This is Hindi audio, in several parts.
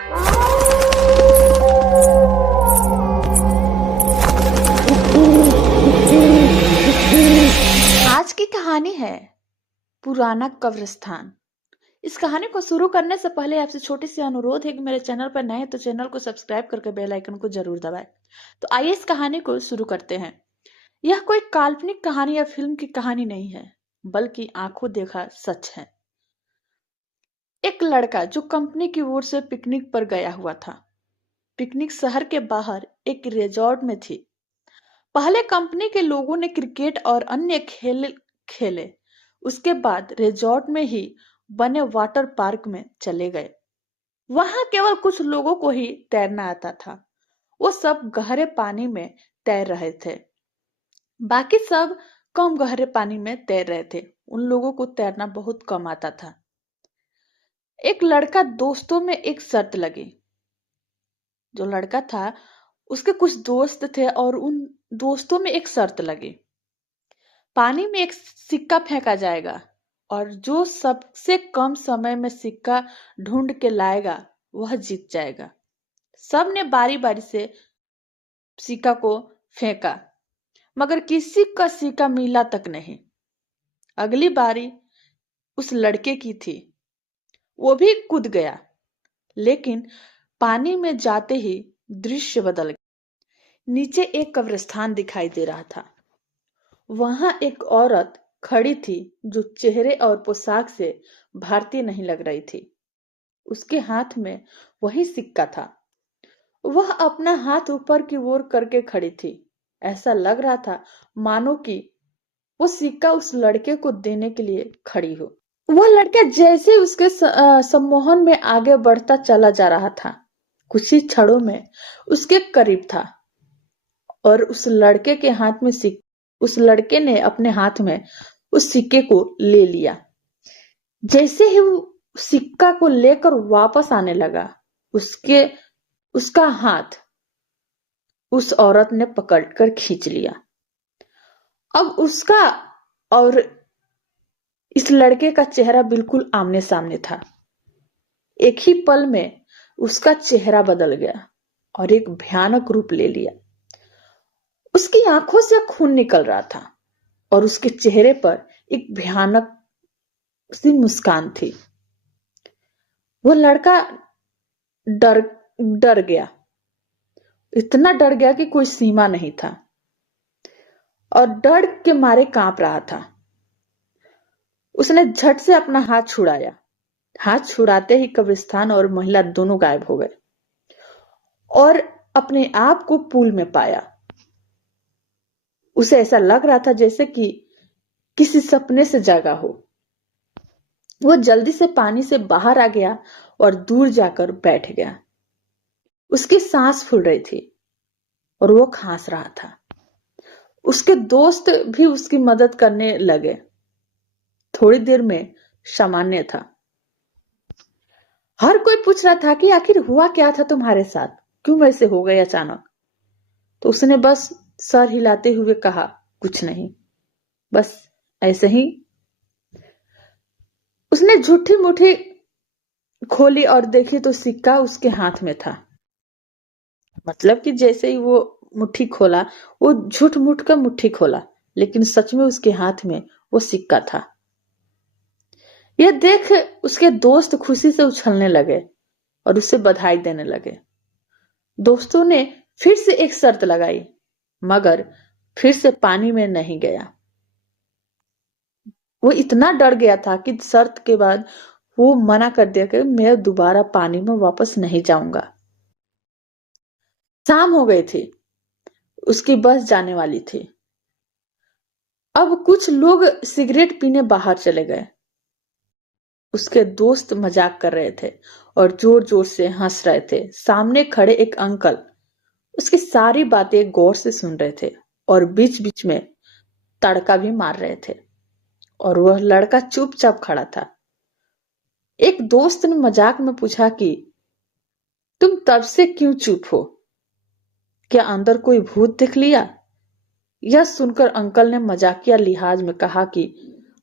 आज की कहानी है पुराना कब्रिस्तान। इस कहानी को शुरू करने से पहले आपसे छोटी सी अनुरोध है कि मेरे चैनल पर नए हैं तो चैनल को सब्सक्राइब करके बेल आइकन को जरूर दबाएं। तो आइए इस कहानी को शुरू करते हैं। यह कोई काल्पनिक कहानी या फिल्म की कहानी नहीं है, बल्कि आंखों देखा सच है। एक लड़का जो कंपनी की ओर से पिकनिक पर गया हुआ था। पिकनिक शहर के बाहर एक रिजॉर्ट में थी। पहले कंपनी के लोगों ने क्रिकेट और अन्य खेल खेले। उसके बाद रिजॉर्ट में ही बने वाटर पार्क में चले गए। वहां केवल कुछ लोगों को ही तैरना आता था। वो सब गहरे पानी में तैर रहे थे। बाकी सब कम गहरे पानी में तैर रहे थे। उन लोगों को तैरना बहुत कम आता था। एक लड़का दोस्तों में एक शर्त लगी। जो लड़का था उसके कुछ दोस्त थे और उन दोस्तों में एक शर्त लगी। पानी में एक सिक्का फेंका जाएगा और जो सबसे कम समय में सिक्का ढूंढ के लाएगा वह जीत जाएगा। सब ने बारी बारी से सिक्का को फेंका, मगर किसी का सिक्का मिला तक नहीं। अगली बारी उस लड़के की थी। वो भी कूद गया, लेकिन पानी में जाते ही दृश्य बदल गया। नीचे एक कब्रिस्तान दिखाई दे रहा था। वहां एक औरत खड़ी थी जो चेहरे और पोशाक से भारतीय नहीं लग रही थी। उसके हाथ में वही सिक्का था। वह अपना हाथ ऊपर की ओर करके खड़ी थी। ऐसा लग रहा था मानो कि वो सिक्का उस लड़के को देने के लिए खड़ी हो। वह लड़का जैसे उसके सम्मोहन में आगे बढ़ता चला जा रहा था, कुछ ही क्षणों में उसके करीब था और उस लड़के ने अपने हाथ में उस सिक्के को ले लिया। जैसे ही वो सिक्का को लेकर वापस आने लगा, उसका हाथ उस औरत ने पकड़कर खींच लिया। अब उसका और इस लड़के का चेहरा बिल्कुल आमने सामने था। एक ही पल में उसका चेहरा बदल गया और एक भयानक रूप ले लिया। उसकी आंखों से खून निकल रहा था और उसके चेहरे पर एक भयानक सी मुस्कान थी। वो लड़का डर डर गया, इतना डर गया कि कोई सीमा नहीं था और डर के मारे कांप रहा था। उसने झट से अपना हाथ छुड़ाया। हाथ छुड़ाते ही कब्रिस्तान और महिला दोनों गायब हो गए और अपने आप को पूल में पाया। उसे ऐसा लग रहा था जैसे कि किसी सपने से जागा हो। वो जल्दी से पानी से बाहर आ गया और दूर जाकर बैठ गया। उसकी सांस फूल रही थी और वो खांस रहा था। उसके दोस्त भी उसकी मदद करने लगे। थोड़ी देर में सामान्य था। हर कोई पूछ रहा था कि आखिर हुआ क्या था तुम्हारे साथ, क्यों ऐसे हो गए अचानक। तो उसने बस सर हिलाते हुए कहा, कुछ नहीं, बस ऐसे ही। उसने झूठी मुट्ठी खोली और देखी तो सिक्का उसके हाथ में था। मतलब कि जैसे ही वो मुट्ठी खोला, वो झूठ मूठ का मुट्ठी खोला, लेकिन सच में उसके हाथ में वो सिक्का था। यह देख उसके दोस्त खुशी से उछलने लगे और उसे बधाई देने लगे। दोस्तों ने फिर से एक शर्त लगाई, मगर फिर से पानी में नहीं गया। वो इतना डर गया था कि शर्त के बाद वो मना कर दिया कि मैं दोबारा पानी में वापस नहीं जाऊंगा। शाम हो गई थी। उसकी बस जाने वाली थी। अब कुछ लोग सिगरेट पीने बाहर चले गए। उसके दोस्त मजाक कर रहे थे और जोर जोर से हंस रहे थे। सामने खड़े एक अंकल उसकी सारी बातें गौर से सुन रहे थे और बीच बीच में तड़का भी मार रहे थे और वह लड़का चुपचाप खड़ा था। एक दोस्त ने मजाक में पूछा कि तुम तब से क्यों चुप हो? क्या अंदर कोई भूत दिख लिया? यह सुनकर अंकल ने मजाकिया लिहाज में कहा कि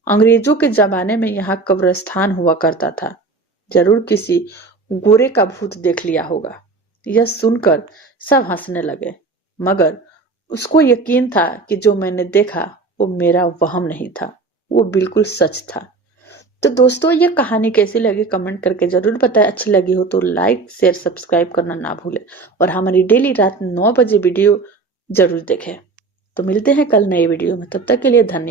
अंग्रेजों के जमाने में यहाँ कब्रिस्तान हुआ करता था। जरूर किसी गोरे का भूत देख लिया होगा। यह सुनकर सब हंसने लगे, मगर उसको यकीन था कि जो मैंने देखा वो मेरा वहम नहीं था, वो बिल्कुल सच था। तो दोस्तों, ये कहानी कैसी लगी कमेंट करके जरूर बताएं। अच्छी लगी हो तो लाइक शेयर सब्सक्राइब करना ना भूलें और हमारी डेली रात 9 बजे वीडियो जरूर देखें। तो मिलते हैं कल नए वीडियो में, तब तक के लिए धन्यवाद।